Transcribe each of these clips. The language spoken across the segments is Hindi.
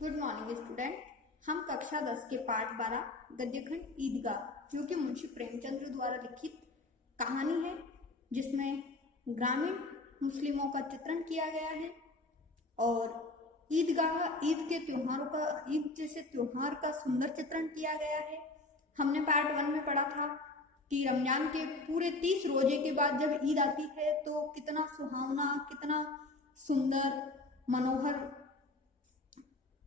Good morning student. हम कक्षा 10 के पाठ 12 गद्यखंड ईदगाह, जो कि मुंशी प्रेमचंद्र द्वारा लिखित कहानी है, जिसमें ग्रामीण मुस्लिमों का चित्रण किया गया है और ईदगाह ईद के त्योहारों का ईद जैसे त्योहार का सुंदर चित्रण किया गया है। हमने पार्ट 1 में पढ़ा था कि रमजान के पूरे 30 रोजे के बाद जब ईद आती है तो कितना सुहावना, कितना सुंदर, मनोहर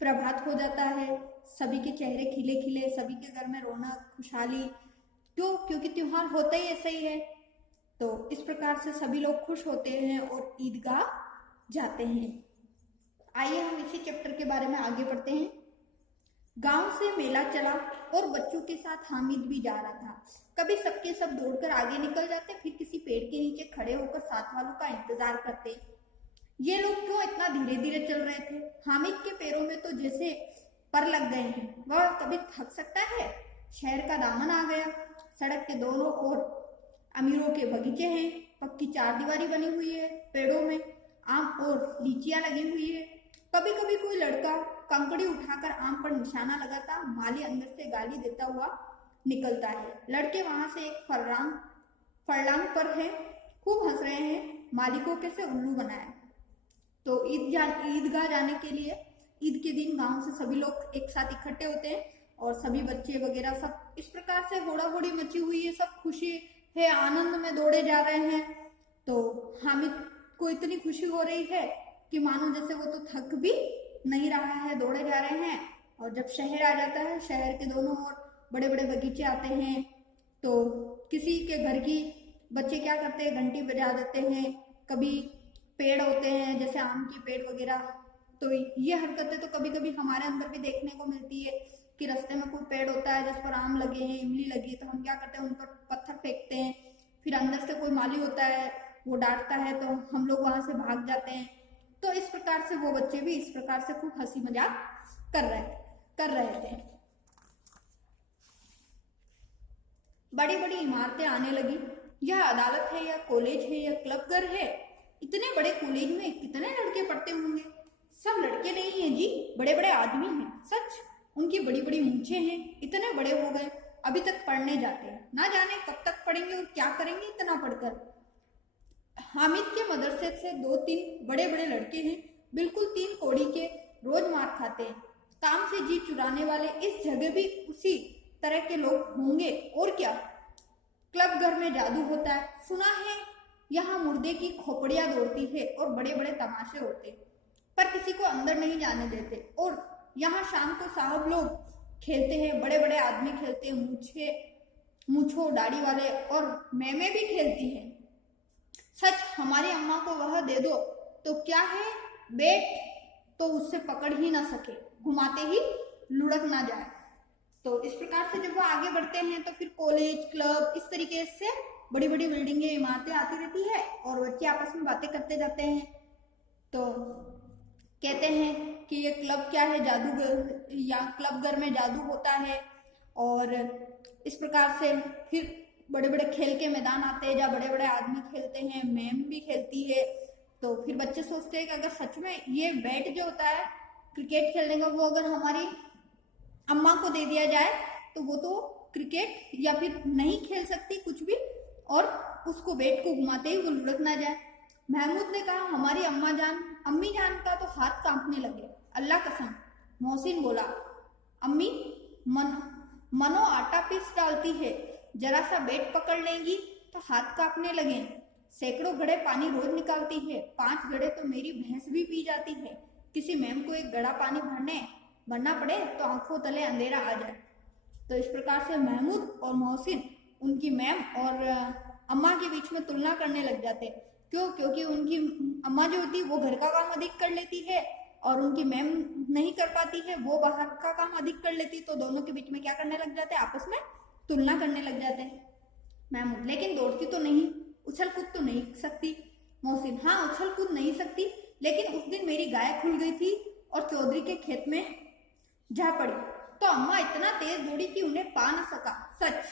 प्रभात हो जाता है। सभी के चेहरे खिले खिले, सभी के घर में रौनक, खुशहाली, क्योंकि त्योहार होता ही ऐसा ही है। तो इस प्रकार से सभी लोग खुश होते हैं और ईदगाह जाते हैं। आइए हम इसी चैप्टर के बारे में आगे बढ़ते हैं। गांव से मेला चला और बच्चों के साथ हामिद भी जा रहा था। कभी सबके सब दौड़कर आगे निकल जाते, फिर किसी पेड़ के नीचे खड़े होकर साथ वालों का इंतजार करते। ये लोग क्यों इतना धीरे धीरे चल रहे थे? हामिद के पैरों में तो जैसे पर लग गए हैं। वह कभी थक सकता है? शहर का दामन आ गया। सड़क के दोनों ओर अमीरों के बगीचे हैं, पक्की चारदीवारी बनी हुई है, पेड़ों में आम और लीचियां लगी हुई है। कभी कभी कोई लड़का कंकड़ी उठाकर आम पर निशाना लगाता, माली अंदर से गाली देता हुआ निकलता है। लड़के वहां से एक फरलांग पर है, खूब हंस रहे हैं। मालिकों कैसे उल्लू बनाया। तो ईदगाह जाने के लिए ईद के दिन गांव से सभी लोग एक साथ इकट्ठे होते हैं और सभी बच्चे वगैरह सब इस प्रकार से होड़ा होड़ी मची हुई है, सब खुशी है, आनंद में दौड़े जा रहे हैं। तो हामिद को इतनी खुशी हो रही है कि मानो जैसे वो तो थक भी नहीं रहा है, दौड़े जा रहे हैं। और जब शहर आ जाता है, शहर के दोनों ओर बड़े बड़े बगीचे आते हैं। तो किसी के घर की बच्चे क्या करते हैं, घंटी बजा देते हैं। कभी पेड़ होते हैं जैसे आम की पेड़ वगैरह, तो ये हरकतें तो कभी कभी हमारे अंदर भी देखने को मिलती है कि रास्ते में कोई पेड़ होता है जिस पर आम लगे हैं, इमली लगी है, तो हम क्या करते हैं, उन पर पत्थर फेंकते हैं। फिर अंदर से कोई माली होता है, वो डांटता है, तो हम लोग वहां से भाग जाते हैं। तो इस प्रकार से वो बच्चे भी इस प्रकार से खूब हंसी मजाक कर रहे थे। बड़ी बड़ी इमारतें आने लगी। यह अदालत है या कॉलेज है या क्लब घर है? इतने बड़े कॉलेज में कितने लड़के पढ़ते होंगे? सब लड़के नहीं हैं जी, बड़े बड़े आदमी हैं। सच, उनकी बड़ी बड़ी मूंछें हैं, इतने बड़े हो गए, अभी तक पढ़ने जाते हैं। ना जाने कब तक पढ़ेंगे और क्या करेंगे इतना पढ़कर। हामिद के मदरसे से 2-3 बड़े बड़े लड़के हैं, बिल्कुल 3 कौड़ी के, रोज मार खाते हैं। काम से जी चुराने वाले इस जगह भी उसी तरह के लोग होंगे और क्या। क्लब घर में जादू होता है, सुना है। यहाँ मुर्दे की खोपड़ियां दौड़ती है और बड़े बड़े तमाशे होते, पर किसी को अंदर नहीं जाने देते। और यहाँ शाम को साहब लोग खेलते हैं, बड़े बड़े आदमी खेलते हैं, मूछो दाढ़ी वाले, और मैमे भी खेलती हैं। सच, हमारी अम्मा को वह दे दो तो क्या है, बैट तो उससे पकड़ ही ना सके, घुमाते ही लुढ़क ना जाए। तो इस प्रकार से जब वो आगे बढ़ते हैं तो फिर कॉलेज, क्लब, इस तरीके से बड़ी बड़ी बिल्डिंगें, इमारतें आती रहती है और बच्चे आपस में बातें करते जाते हैं। तो कहते हैं कि ये क्लब क्या है, जादूगर, या क्लब घर में जादू होता है। और इस प्रकार से फिर बड़े बड़े खेल के मैदान आते हैं जहाँ बड़े बड़े आदमी खेलते हैं, मैम भी खेलती है। तो फिर बच्चे सोचते हैं कि अगर सच में ये बैट जो होता है क्रिकेट खेलने का, वो अगर हमारी अम्मा को दे दिया जाए तो वो तो क्रिकेट या फिर नहीं खेल सकती कुछ भी, और उसको बैट को घुमाते ही वो लुढ़क ना जाए। महमूद ने कहा, हमारी अम्मी जान का तो हाथ कांपने लगे, अल्लाह कसम। मोहसिन बोला, अम्मी मनो आटा पीस डालती है, जरा सा बैट पकड़ लेंगी तो हाथ कांपने लगे। सैकड़ों घड़े पानी रोज निकालती है, 5 घड़े तो मेरी भैंस भी पी जाती है। किसी मैम को एक घड़ा पानी भरना पड़े तो आंखों तले अंधेरा आ जाए। तो इस प्रकार से महमूद और मोहसिन उनकी मैम और अम्मा के बीच में तुलना करने लग जाते। क्योंकि उनकी अम्मा जो होती है वो घर का काम अधिक कर लेती है और उनकी मैम नहीं कर पाती है, वो बाहर का काम अधिक कर लेती। तो दोनों के बीच में क्या करने लग जाते हैं, आपस में तुलना करने लग जाते हैं। महमूद, लेकिन दौड़ती तो नहीं, उछल कूद तो नहीं सकती। मोहसिन, हाँ उछल कूद नहीं सकती, लेकिन उस दिन मेरी गाय खुल गई थी और चौधरी के खेत में जा पड़ी तो अम्मा इतना तेज दौड़ी कि उन्हें पा न सका। सच।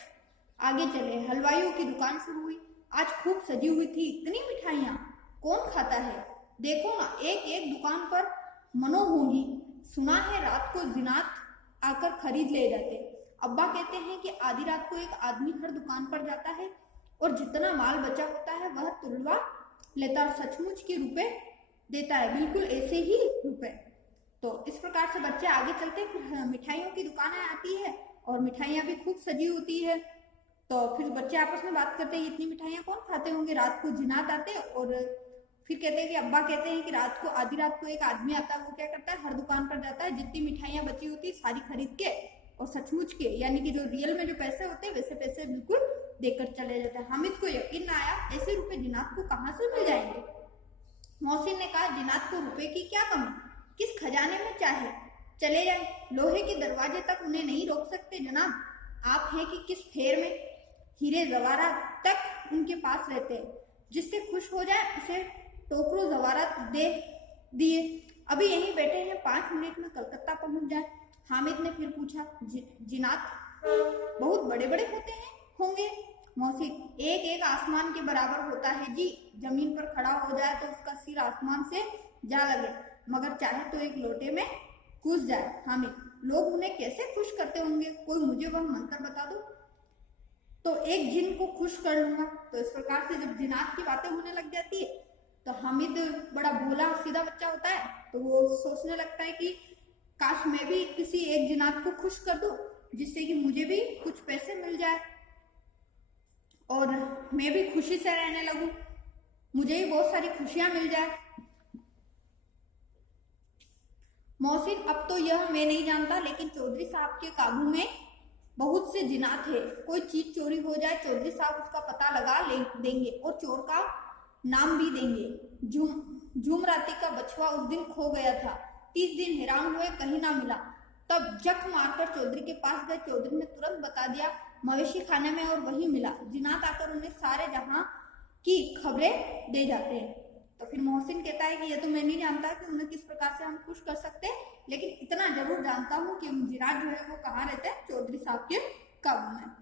आगे चले, हलवाइयों की दुकान शुरू हुई। आज खूब सजी हुई थी, इतनी मिठाइयाँ, कौन खाता है? देखो ना, एक एक दुकान पर मनो होंगी, सुना है रात को जिनात आकर खरीद ले जाते। अब्बा कहते हैं कि आधी रात को एक आदमी हर दुकान पर जाता है और जितना माल बचा होता है वह तुलवा लेता और सचमुच के रुपए देता है, बिल्कुल ऐसे ही रुपए। तो इस प्रकार से बच्चे आगे चलते फिर मिठाइयों की दुकानें आती है और मिठाइयाँ भी खूब सजी होती है। तो फिर बच्चे आपस में बात करते हैं इतनी मिठाइयाँ कौन खाते होंगे, रात को जिनात आते। और फिर कहते हैं कि अब्बा कहते हैं कि रात को आधी रात को एक आदमी आता है, वो क्या करता है हर दुकान पर जाता है, जितनी मिठाइयाँ बची होती है सारी खरीद के और सचमुच के यानी कि जो रियल में जो पैसे होते हैं वैसे पैसे बिल्कुल देकर चले जाते हैं। हामिद को यकीन ना आया, ऐसे रुपए जिनात को कहाँ से मिल जाएंगे। मोहसिन ने कहा जिनात को रुपए की क्या कमी, किस खजाने में चाहे चले जाए, लोहे के दरवाजे तक उन्हें नहीं रोक सकते जनाब। आप हैं कि किस फेर में, हीरे जवाहरात तक उनके पास रहते हैं, जिससे खुश हो जाए उसे टोकरो जवाहरात दे दिए। अभी यहीं बैठे हैं, 5 मिनट में कलकत्ता पहुंच जाए। हामिद ने फिर पूछा जिनात बहुत बड़े बड़े होते हैं होंगे। मोहसिन एक एक आसमान के बराबर होता है जी, जमीन पर खड़ा हो जाए तो उसका सिर आसमान से जा लगे, मगर चाहे तो एक लोटे में घुस जाए। हामिद लोग उन्हें कैसे खुश करते होंगे, कोई मुझे वह मंत्र बता दो तो एक जिन को खुश कर लूंगा। तो इस प्रकार से जब जिनात की बातें होने लग जाती है तो हामिद बड़ा भोला सीधा बच्चा होता है, तो वो सोचने लगता है कि काश मैं भी किसी एक जिनात को खुश कर दूं जिससे कि मुझे भी कुछ पैसे मिल जाए और मैं भी खुशी से रहने लगूं, मुझे भी बहुत सारी खुशियां मिल जाए। मोहसिन अब तो यह मैं नहीं जानता, लेकिन चौधरी साहब के काबू में बहुत से जिनात है, कोई चीज चोरी हो जाए चौधरी साहब उसका पता लगा देंगे और चोर का नाम भी देंगे। झूमराती का बछवा उस दिन खो गया था, 30 दिन हैरान हुए कहीं ना मिला, तब जख मारकर चौधरी के पास गए। चौधरी ने तुरंत बता दिया मवेशी खाने में और वही मिला। जिनात आकर उन्हें सारे जहां की खबरें दे जाते हैं। तो फिर मोहसिन कहता है कि ये तो मैं नहीं जानता कि उन्हें किस प्रकार से हम खुश कर सकते हैं, लेकिन इतना जरूर जानता हूँ कि जिनात जो है वो कहाँ रहते हैं, चौधरी साहब के काबू में।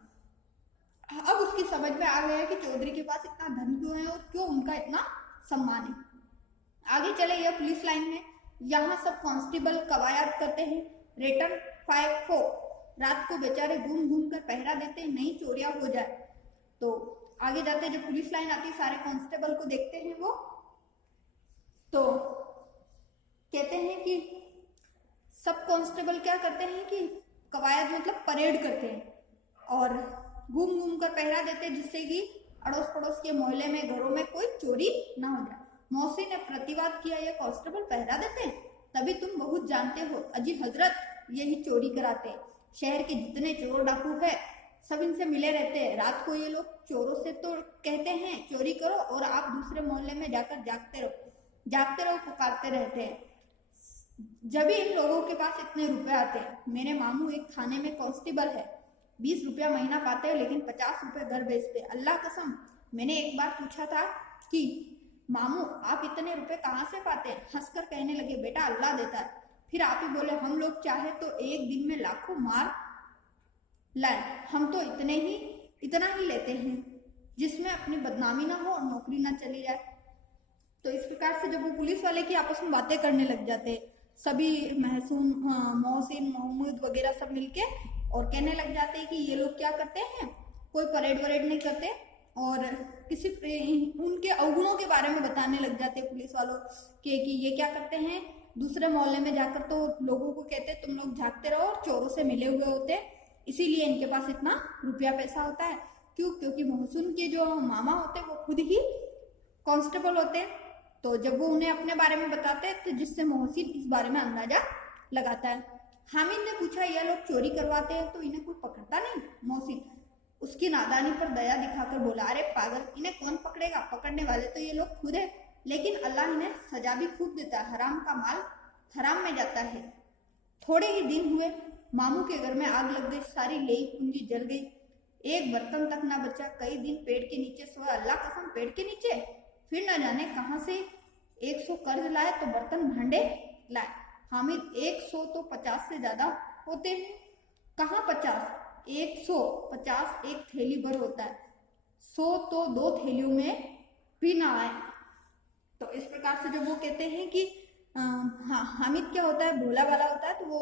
अब उसकी समझ में आ गया है कि चौधरी के पास इतना धन क्यों है और क्यों उनका इतना सम्मान है। आगे चले, यह पुलिस लाइन है, यहाँ सब कांस्टेबल कवायद करते हैं। रिटर्न 5-4 रात को बेचारे घूम घूम कर पहरा देते हैं, नहीं चोरियां हो जाए। तो आगे जाते जब पुलिस लाइन आती सारे कांस्टेबल को देखते हैं वो, तो कहते हैं कि सब कांस्टेबल क्या करते हैं कि कवायद मतलब परेड करते हैं और घूम घूम कर पहरा देते हैं, जिससे कि अड़ोस पड़ोस के मोहल्ले में घरों में कोई चोरी ना हो जाए। मौसी ने प्रतिवाद किया, ये कांस्टेबल पहरा देते हैं तभी तुम बहुत जानते हो अजी हजरत, यही चोरी कराते हैं। शहर के जितने चोर डाकू है सब इनसे मिले रहते हैं। रात को ये लोग चोरों से तो कहते हैं चोरी करो और आप दूसरे मोहल्ले में जाकर जागते रहो पुकारते रहते हैं। जब भी इन लोगों के पास इतने रुपए आते हैं। मेरे मामू एक थाने में कांस्टेबल है, 20 रुपया महीना पाते हैं, लेकिन 50 रुपए घर बेचते। अल्लाह कसम, मैंने एक बार पूछा था कि मामू आप इतने रुपए कहाँ से पाते हैं, हंसकर कहने लगे बेटा अल्लाह देता है। फिर आप ही बोले हम लोग चाहे तो एक दिन में लाखों मार लाए, हम तो इतना ही लेते हैं जिसमें अपनी बदनामी ना हो और नौकरी ना चली जाए। तो इस प्रकार से जब वो पुलिस वाले की आपस में बातें करने लग जाते, सभी मोहसिन मोहम्मद वगैरह सब मिलके और कहने लग जाते हैं कि ये लोग क्या करते हैं, कोई परेड वरेड नहीं करते और किसी उनके अवगुणों के बारे में बताने लग जाते हैं पुलिस वालों के कि ये क्या करते हैं, दूसरे मोहल्ले में जाकर तो लोगों को कहते हैं तुम लोग झाँकते रहो और चोरों से मिले हुए होते, इसीलिए इनके पास इतना रुपया पैसा होता है। क्योंकि मोहसिन के जो मामा होते हैं वो खुद ही कांस्टेबल होते हैं। तो जब वो उन्हें अपने बारे में बताते हैं तो जिससे मोहसिन इस बारे में अंदाजा लगाता है। हामिद ने पूछा यह लोग चोरी करवाते हैं तो इन्हें कोई पकड़ता नहीं? मोहसिन उसकी नादानी पर दया दिखाकर बोला, अरे पागल, इन्हें कौन पकड़ेगा, पकड़ने वाले तो ये लोग खुद है, लेकिन अल्लाह इन्हें सजा भी खूब देता है, हराम का माल हराम में जाता है। थोड़े ही दिन हुए, मामू के घर में आग लग गई, सारी लेई पूंजी जल गई, एक बर्तन तक ना बचा। कई दिन पेड़ के नीचे सोया, अल्लाह कसम पेड़ के नीचे। फिर न जाने कहाँ से 100 कर्ज लाए तो बर्तन भांडे लाए। हामिद 100 तो 50 से ज्यादा होते हैं। कहाँ 50, 150 एक थैली भर होता है, 100 तो 2 थैलियों में भी ना आए। तो इस प्रकार से जब वो कहते हैं कि हाँ, हामिद क्या होता है, भोला वाला होता है, तो वो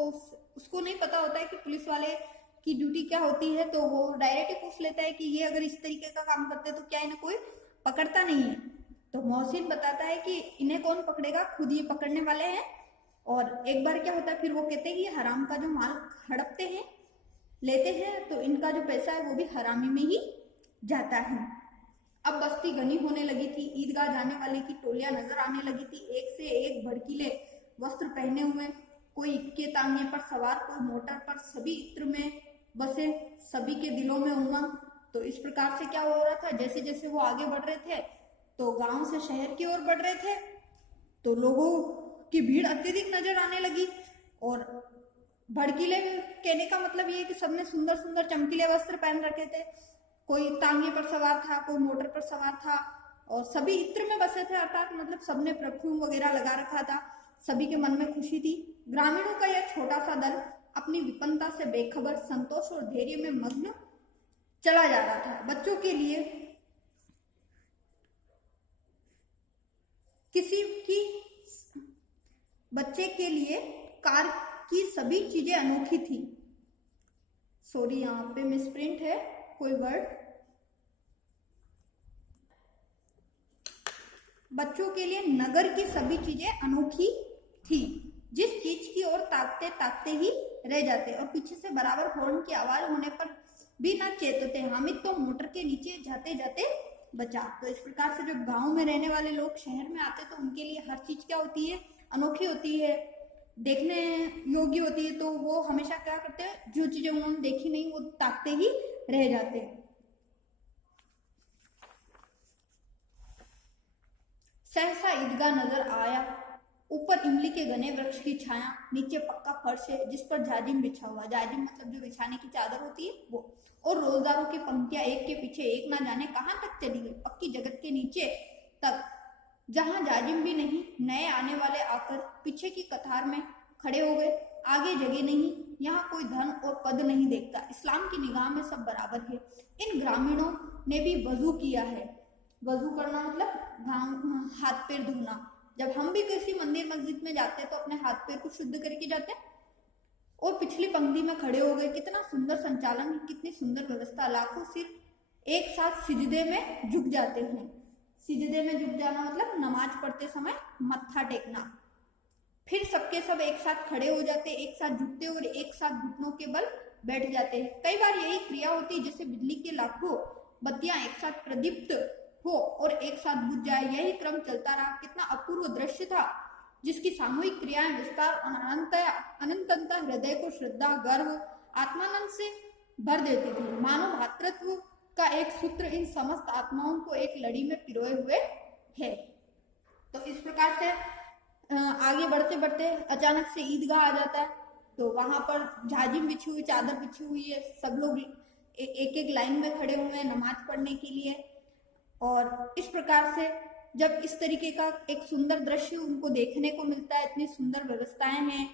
उसको नहीं पता होता है कि पुलिस वाले की ड्यूटी क्या होती है, तो वो डायरेक्ट ही पूछ लेता है कि ये अगर इस तरीके का काम करते हैं तो क्या इन्हें कोई पकड़ता नहीं है। तो मोहसिन बताता है कि इन्हें कौन पकड़ेगा, खुद ये पकड़ने वाले हैं। और एक बार क्या होता है, फिर वो कहते हैं कि हराम का जो माल हड़पते हैं, लेते हैं, तो इनका जो पैसा है वो भी हरामी में ही जाता है। अब बस्ती घनी होने लगी थी, ईदगाह जाने वाले की टोलियां नजर आने लगी थी, एक से एक भड़कीले वस्त्र पहने हुए, कोई इक्के तांगे पर सवार, कोई मोटर पर, सभी इत्र में बसे, सभी के दिलों में उमंग। तो इस प्रकार से क्या हो रहा था, जैसे जैसे वो आगे बढ़ रहे थे तो गांव से शहर की ओर बढ़ रहे थे, तो लोगों की भीड़ अत्यधिक नजर आने लगी। और भड़कीले कहने का मतलब ये कि सबने सुंदर सुंदर चमकीले वस्त्र पहन रखे थे, कोई तांगे पर सवार था, कोई मोटर पर सवार था, और सभी इत्र में बसे थे, अर्थात मतलब सबने परफ्यूम वगैरह लगा रखा था। सभी के मन में खुशी थी। ग्रामीणों का यह छोटा सा दल अपनी विपन्नता से बेखबर, संतोष और धैर्य में मग्न चला जा रहा था। बच्चे के लिए कार की सभी चीजें अनोखी थी। सॉरी, यहाँ पे मिसप्रिंट है कोई वर्ड। बच्चों के लिए नगर की सभी चीजें अनोखी थी, जिस चीज की ओर ताकते ताकते ही रह जाते, और पीछे से बराबर हॉर्न की आवाज होने पर भी न चेतते। हामिद तो मोटर के नीचे जाते जाते बचा। तो इस प्रकार से जब गांव में रहने वाले लोग शहर में आते तो उनके लिए हर चीज क्या होती है, अनोखी होती है, देखने योग्य होती है, तो वो हमेशा क्या करते हैं, जो चीजें उन्होंने देखी नहीं वो ताकते ही रह जाते हैं। सहसा ईदगाह नजर आया, ऊपर इमली के घने वृक्ष की छाया, नीचे पक्का फर्श है जिस पर जाजिम बिछा हुआ, जाजिम मतलब जो बिछाने की चादर होती है वो, और रोजगारों की पंक्तियां एक के पीछे एक, ना जाने कहां तक चली गई, पक्की जगत के नीचे तक, जहां जाजिम भी नहीं। नए आने वाले आकर पीछे की कतार में खड़े हो गए, आगे जगह नहीं, यहाँ कोई धन और पद नहीं देखता, इस्लाम की निगाह में सब बराबर है। इन ग्रामीणों ने भी वजू किया है, वजू करना मतलब हाथ पैर धोना। जब हम भी किसी मंदिर मस्जिद में जाते हैं तो अपने हाथ पैर को शुद्ध करके जाते हैं, और पिछली पंक्ति में खड़े हो गए। कितना सुंदर संचालन, कितनी सुंदर व्यवस्था, लाखों सिर एक साथ सिजदे में झुक जाते हैं। सिजदे में झुक जाना मतलब नमाज पढ़ते समय मत्था टेकना। फिर सबके सब एक साथ खड़े हो जाते, एक साथ झुकते और एक साथ घुटनों के बल बैठ जाते हैं। कई बार यही क्रिया होती है जैसे बिजली के लाखों बत्तियां एक साथ प्रदीप्त हो और एक साथ बुझ जाए। यही क्रम चलता रहा। कितना अपूर्व दृश्य था, जिसकी सामूहिक क्रियाएं विस्तार और अनंतता हृदय को श्रद्धा, गर्व, आत्मानंद से भर देती थी। मानव भातृत्व का एक सूत्र इन समस्त आत्माओं को एक लड़ी में पिरोए हुए है। तो इस प्रकार से आगे बढ़ते बढ़ते अचानक से ईदगाह आ जाता है, तो वहां पर झाजिम बिछी हुई, चादर बिछी हुई है, सब लोग एक एक लाइन में खड़े हुए हैं नमाज पढ़ने के लिए। और इस प्रकार से जब इस तरीके का एक सुंदर दृश्य उनको देखने को मिलता है, इतनी सुंदर व्यवस्थाएं हैं,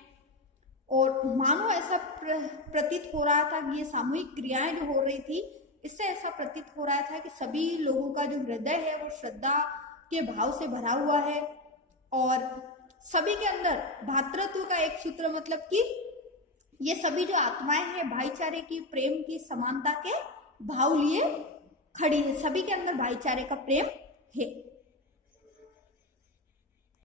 और मानो ऐसा प्रतीत हो रहा था कि ये सामूहिक क्रियाएं जो हो रही थी, इससे ऐसा प्रतीत हो रहा था कि सभी लोगों का जो हृदय है वो श्रद्धा के भाव से भरा हुआ है, और सभी के अंदर भातृत्व का एक सूत्र, मतलब कि ये सभी जो आत्माएं हैं भाईचारे की, प्रेम की, समानता के भाव लिए खड़ी है। सभी के अंदर भाईचारे का प्रेम है।